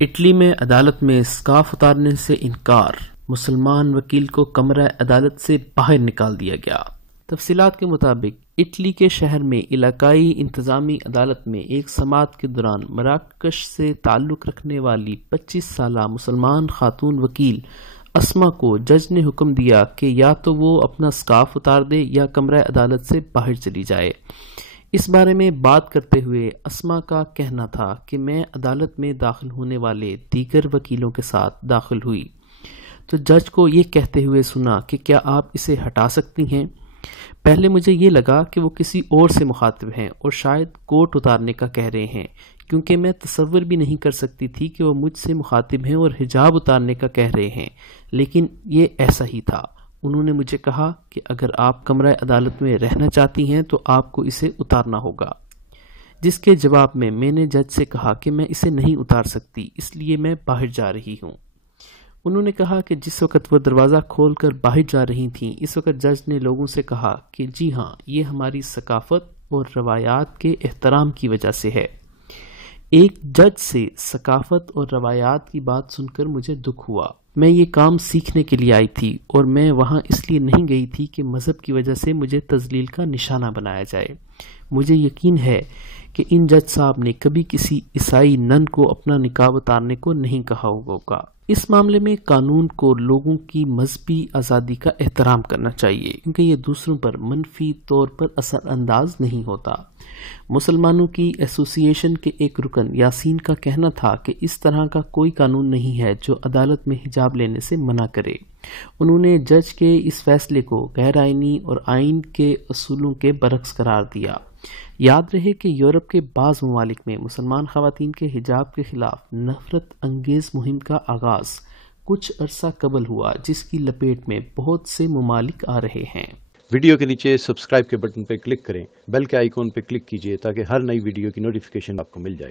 Italy میں عدالت میں اسکارف اتارنے سے انکار، مسلمان وکیل کو کمرہ عدالت سے باہر نکال دیا گیا۔ تفصیلات کے مطابق اٹلی کے شہر میں علاقائی انتظامی عدالت میں ایک سماعت کے دوران مراکش سے تعلق رکھنے والی 25 سالہ مسلمان خاتون وکیل اسما کو جج نے حکم دیا کہ یا تو وہ اپنا اسکارف اتار دے یا کمرہ عدالت سے باہر چلی جائے۔ اس بارے میں بات کرتے ہوئے اسما کا کہنا تھا کہ میں عدالت میں داخل ہونے والے دیگر وکیلوں کے ساتھ داخل ہوئی تو جج کو یہ کہتے ہوئے سنا کہ کیا آپ اسے ہٹا سکتی ہیں۔ پہلے مجھے یہ لگا کہ وہ کسی اور سے مخاطب ہیں اور شاید کوٹ اتارنے کا کہہ رہے ہیں، کیونکہ میں تصور بھی نہیں کر سکتی تھی کہ وہ مجھ سے مخاطب ہیں اور حجاب اتارنے کا کہہ رہے ہیں، لیکن یہ ایسا ہی تھا۔ انہوں نے مجھے کہا کہ اگر آپ کمرہ عدالت میں رہنا چاہتی ہیں تو آپ کو اسے اتارنا ہوگا، جس کے جواب میں نے جج سے کہا کہ میں اسے نہیں اتار سکتی، اس لیے میں باہر جا رہی ہوں۔ انہوں نے کہا کہ جس وقت وہ دروازہ کھول کر باہر جا رہی تھیں، اس وقت جج نے لوگوں سے کہا کہ جی ہاں، یہ ہماری ثقافت اور روایات کے احترام کی وجہ سے ہے۔ ایک جج سے ثقافت اور روایات کی بات سن کر مجھے دکھ ہوا۔ میں یہ کام سیکھنے کے لیے آئی تھی اور میں وہاں اس لیے نہیں گئی تھی کہ مذہب کی وجہ سے مجھے تذلیل کا نشانہ بنایا جائے۔ مجھے یقین ہے کہ ان جج صاحب نے کبھی کسی عیسائی نن کو اپنا نقاب اتارنے کو نہیں کہا ہوگا۔ اس معاملے میں قانون کو لوگوں کی مذہبی آزادی کا احترام کرنا چاہیے، کیونکہ یہ دوسروں پر منفی طور پر اثر انداز نہیں ہوتا۔ مسلمانوں کی ایسوسی ایشن کے ایک رکن یاسین کا کہنا تھا کہ اس طرح کا کوئی قانون نہیں ہے جو عدالت میں حجاب لینے سے منع کرے۔ انہوں نے جج کے اس فیصلے کو غیر آئینی اور آئین کے اصولوں کے برعکس قرار دیا۔ یاد رہے کہ یورپ کے بعض ممالک میں مسلمان خواتین کے حجاب کے خلاف نفرت انگیز مہم کا آغاز کچھ عرصہ قبل ہوا، جس کی لپیٹ میں بہت سے ممالک آ رہے ہیں۔ ویڈیو کے نیچے سبسکرائب کے بٹن پر کلک کریں، بیل کے آئیکن پر کلک کیجئے تاکہ ہر نئی ویڈیو کی نوٹیفیکیشن آپ کو مل جائے۔